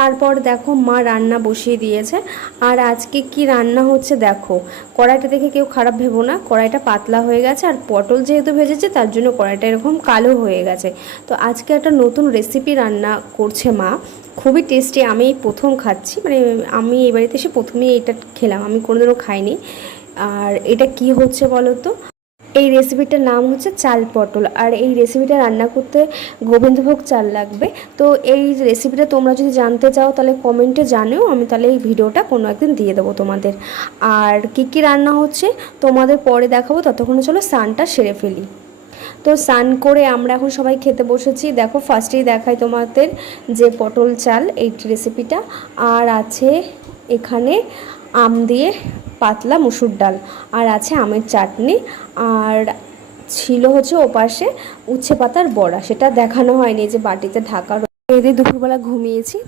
তারপর দেখো মা রান্না বসিয়ে দিয়েছে। আর আজকে কি রান্না হচ্ছে দেখো, কড়াইটা দেখে কেউ খারাপ ভেবো না, কড়াইটা পাতলা হয়ে গেছে আর পটল যেহেতু ভেজেছে তার জন্য কড়াইটা এরকম কালো হয়ে গেছে। তো আজকে একটা নতুন রেসিপি রান্না করছে মা, খুবই টেস্টি। আমি এই প্রথম খাচ্ছি, মানে আমি এই বাড়িতে এসে প্রথমেই এটা খেলাম, আমি কোনোদিনও খাইনি। আর এটা কি হচ্ছে বলো তো, এই রেসিপিটার নাম হচ্ছে চাল পটল। আর এই রেসিপিটা রান্না করতে গোবিন্দভোগ চাল লাগবে। তো এই রেসিপিটা তোমরা যদি জানতে চাও তাহলে কমেন্টে জানিও, আমি তাহলে এই ভিডিওটা কোনো একদিন দিয়ে দেবো তোমাদের। আর কী কী রান্না হচ্ছে তোমাদের পরে দেখাবো, ততক্ষণে চলো স্নানটা সেরে ফেলি। তো স্নান করে আমরা এখন সবাই খেতে বসেছি। দেখো ফার্স্টেই দেখাই তোমাদের যে পটল চাল এই রেসিপিটা, আর আছে এখানে আম দিয়ে পাতলা মুসুর ডাল, আর আছে আমের চাটনি, আর ছিল হচ্ছে ওপাশে উচ্ছে পাতার বড়া, সেটা দেখানো হয়নি যে বাটিতে ঢাকা। এদের দুপুরবেলা ঘুমিয়েছি।